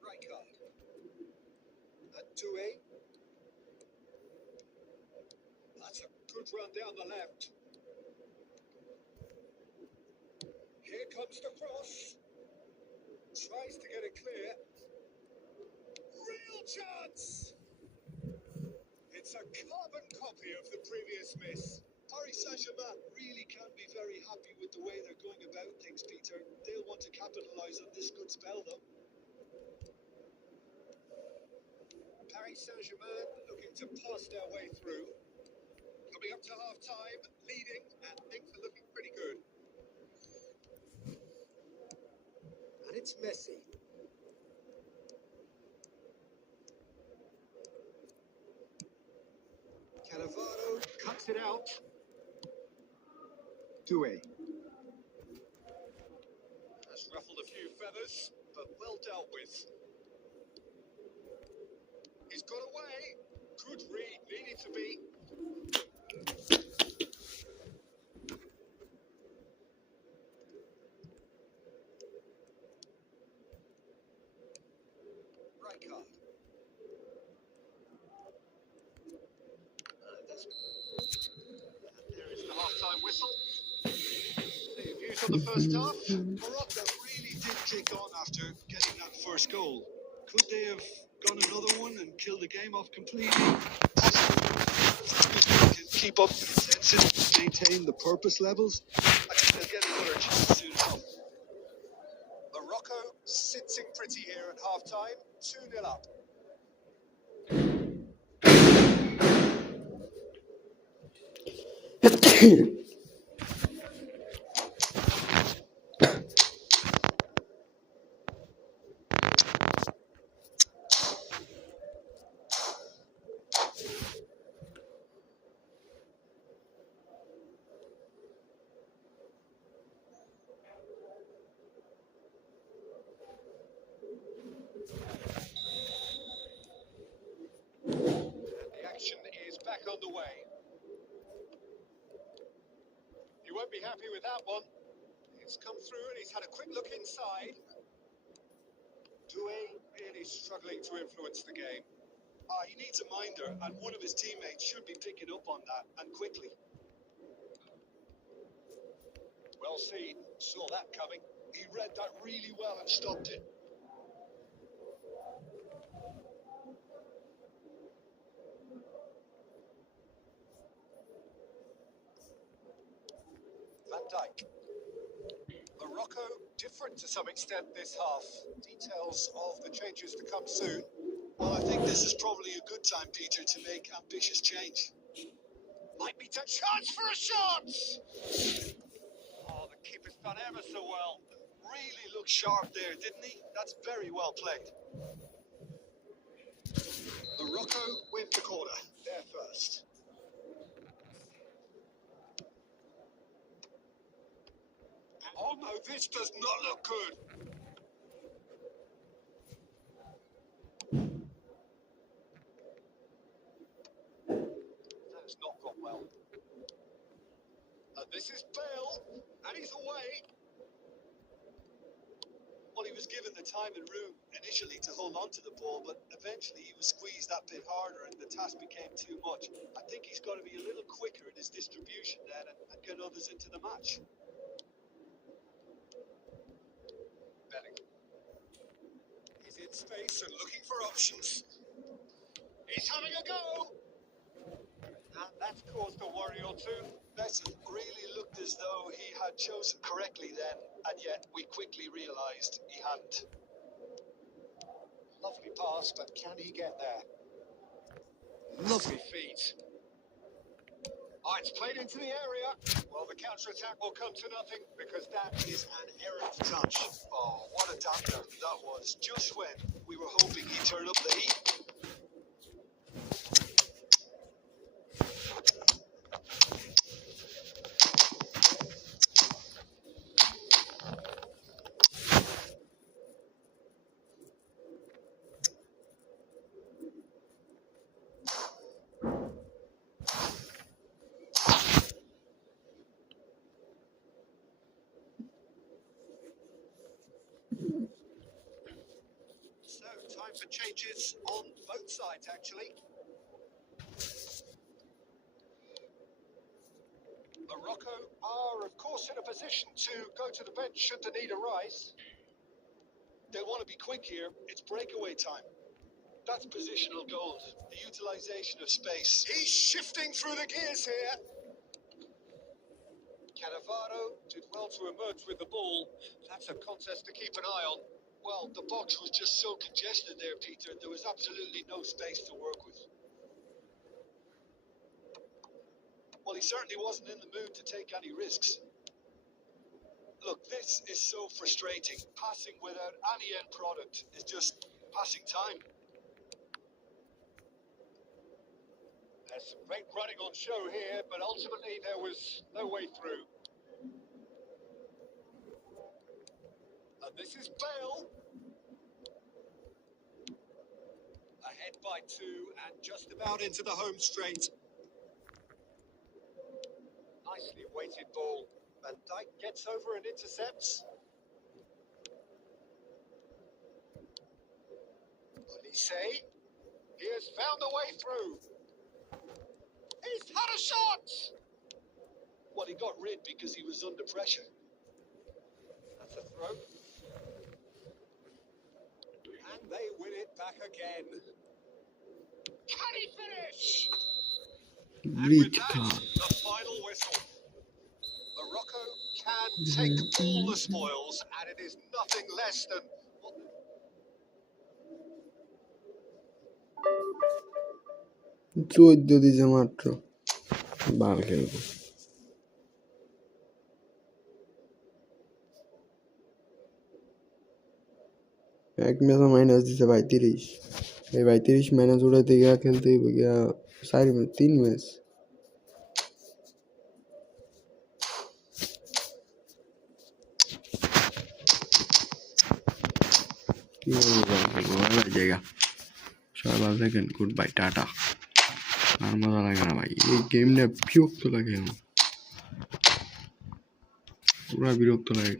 Rijkaard. And Doué. That's a good run down the left. Here comes the cross. Tries to get it clear. Real chance! It's a carbon copy of the previous miss. Paris Saint-Germain really can't be very happy with the way they're going about things, Peter. They'll want to capitalise on this good spell, though. Paris Saint-Germain looking to pass their way through. Coming up to half-time, leading, and things are looking pretty good. And it's Messi. Cannavaro cuts it out. Doué. Has ruffled a few feathers, but well dealt with. He's got away. Good read, needed to be. card. There is the half-time whistle. The views on the first half. Morocco really did kick on after getting that first goal. Could they have gone another one and killed the game off completely? If they can keep up the intensity, maintain the purpose levels, I think they'll get another chance soon enough. Morocco sitting pretty here at half-time, 2-0 up. The action is back underway. You won't be happy with that one. It's come through and he's had a quick look inside. Doué really struggling to influence the game. He needs a minder, and one of his teammates should be picking up on that, and quickly. Well seen, saw that coming. He read that really well and stopped it. Van Dijk. Morocco different to some extent this half. Details of the changes to come soon. Well, I think this is probably a good time, Peter, to make ambitious change. Might be a chance for a shot! Oh, the keeper's done ever so well. Really looked sharp there, didn't he? That's very well played. Morocco with the corner. They're first. Oh no, this does not look good. That has not gone well. And this is Bale, and he's away. Well, he was given the time and room initially to hold on to the ball, but eventually he was squeezed that bit harder and the task became too much. I think he's got to be a little quicker in his distribution then and get others into the match. He's in space and looking for options. He's having a go! And that's caused a worry or two. Messi really looked as though he had chosen correctly then, and yet we quickly realised he hadn't. Lovely pass, but can he get there? Lovely feet. Oh, it's played into the area. Well, the counter-attack will come to nothing because that is an errant touch. Oh, what a dampener that was, just when we were hoping he'd turn up the heat. So, time for changes on both sides, actually. Morocco are, of course, in a position to go to the bench should the need arise. They'll want to be quick here. It's breakaway time. That's positional gold, the utilisation of space. He's shifting through the gears here. Cannavaro did well to emerge with the ball. That's a contest to keep an eye on. Well, the box was just so congested there, Peter. There was absolutely no space to work with. Well, he certainly wasn't in the mood to take any risks. Look, this is so frustrating. Passing without any end product is just passing time. There's some great running on show here, but ultimately there was no way through. And this is Bale. Ahead by 2 and just about into the home straight. Nicely weighted ball. Van Dijk gets over and intercepts. He say he has found a way through. He's had a shot. Well, he got rid because he was under pressure. That's a throw. And they win it back again. Can he finish? And with that, the final whistle. Morocco can take all the spoils, and it is nothing less than... চোদ্দ দিছে মাত্র বাল খেলবো এক ম্যাচে minus দিছে ৩২ এই ৩২ minus উড়াইতে গিয়া খেলতে গিয়া ৩ ম্যাচ কি বলবো জায়গা সবাই ভালো থাকেন গুড বাই টাটা আর মজা লাগে না ভাই এই গেমটা বিরক্ত লাগে পুরা বিরক্ত লাগে